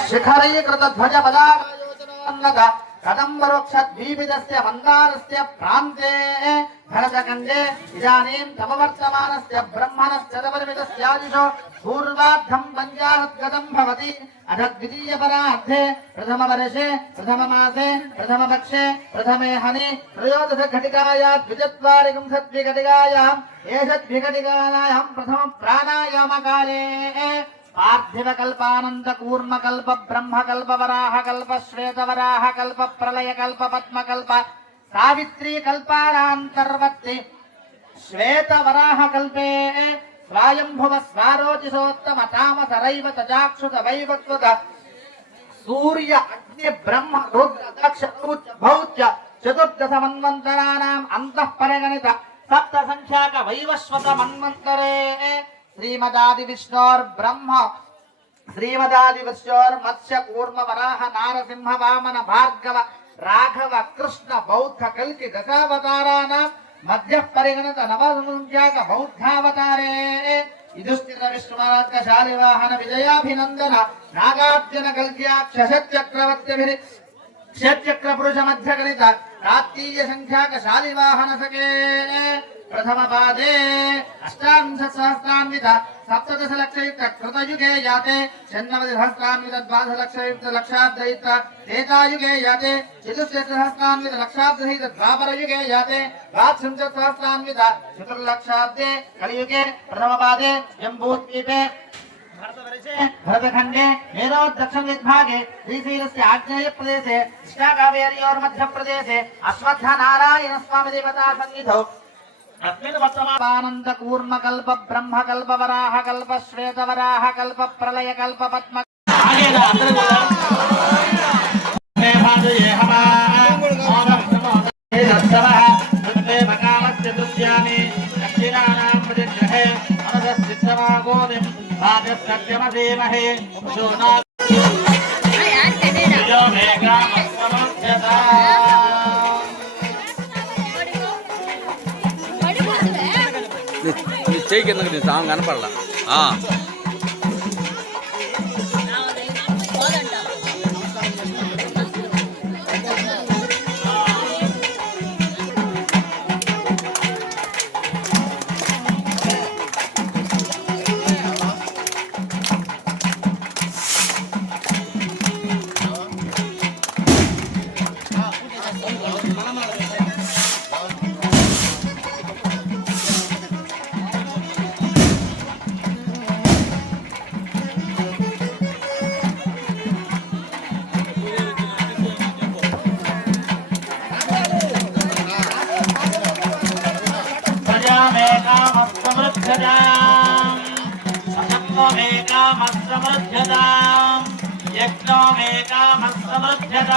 शिखरीकृत ध्वज बलायोजनोन्नत कदम्बवृक्षद्वीपितस्य मन्दारस्य प्रान्ते भरतखण्डे इदानीं तमवर्तमानस्य ब्रह्मणस्य तपरिमितस्यादिशो पूर्वार्धं पञ्चाशद्गतं भवति अथ द्वितीयपरार्धे प्रथमवर्षे प्रथममासे प्रथमपक्षे प्रथमे हनि त्रयोदशघटिकायां द्विचत्वारिंशद्विघटिकायाम् एषद्विघटिकायां प्रथम प्राणायामकाले पार्थिव कल्पानंद कूर्म कल्प ब्रह्म कल्प वराह कल्प श्वेत वराह कल्प प्रलय कल्प पद्म कल्प सावित्री कल्पानांतर्वर्ती श्वेत वराह कल्पे स्वायंभुव स्वारोचिषोत्तम तामस रैव तजाक्षुत वैवत्वत सूर्य अग्नि ब्रह्म रुद्र दक्ष भौत्य चतुर्दश मन्वन्तराणाम् अन्तः परिगणित सप्त संख्याक वैवस्वत मन्वन्तरे श्रीमदादि विष्णोर्ब्रह्म श्रीमदादि विष्णोर्मत्स्य कूर्म वराह नारसिंह वामन भार्गव राघव कृष्ण बौद्ध कल्कि दशावताराणां मध्य परिगणित नवसंख्याक बौद्धावतारे युधिष्ठिर विष्णुमार्ग शालिवाहन विजयाभिनंदन नागार्जुन कल्क्याक्ष षट्चक्रवर्त्यभिः षट्चक्र पुरुष मध्य गणित रात्रीय संख्याक शालिवाहन सखे प्रथम पादे अष्टाविंशत्सहस्रान्वित सप्तदश लक्षयुक्त कृतयुगे याते षण्णवतिसहस्रान्वित द्वादशलक्षयुक्त लक्षाब्दयुक्त त्रेतायुगे याते चतुश्चतुर्सहस्रान्वित लक्षाब्दसहित द्वापरयुगे याते द्वात्रिंशत्सहस्रान्वित चतुर्लक्षाब्दे कलियुगे प्रथम पादे जम्बूद्वीपे भरतखंडे मेरो दक्षिण दिग्भागे श्रीशैलस्य आग्नेय प्रदेशे कृष्णाकावेर्योर्मध्य प्रदेशे अश्वत्थ नारायण स्वामी देवता सन्निधौ अस्मिन् वर्तमानंद कूर्म कल्प ब्रह्म कल्प वराह कल्प श्वेत वराह कल्प प्रलय कल्प पद्म చెయ్యి కిందకి సాంగ్ కనపడలా यज्ञो मे कामः समृद्ध्यताम्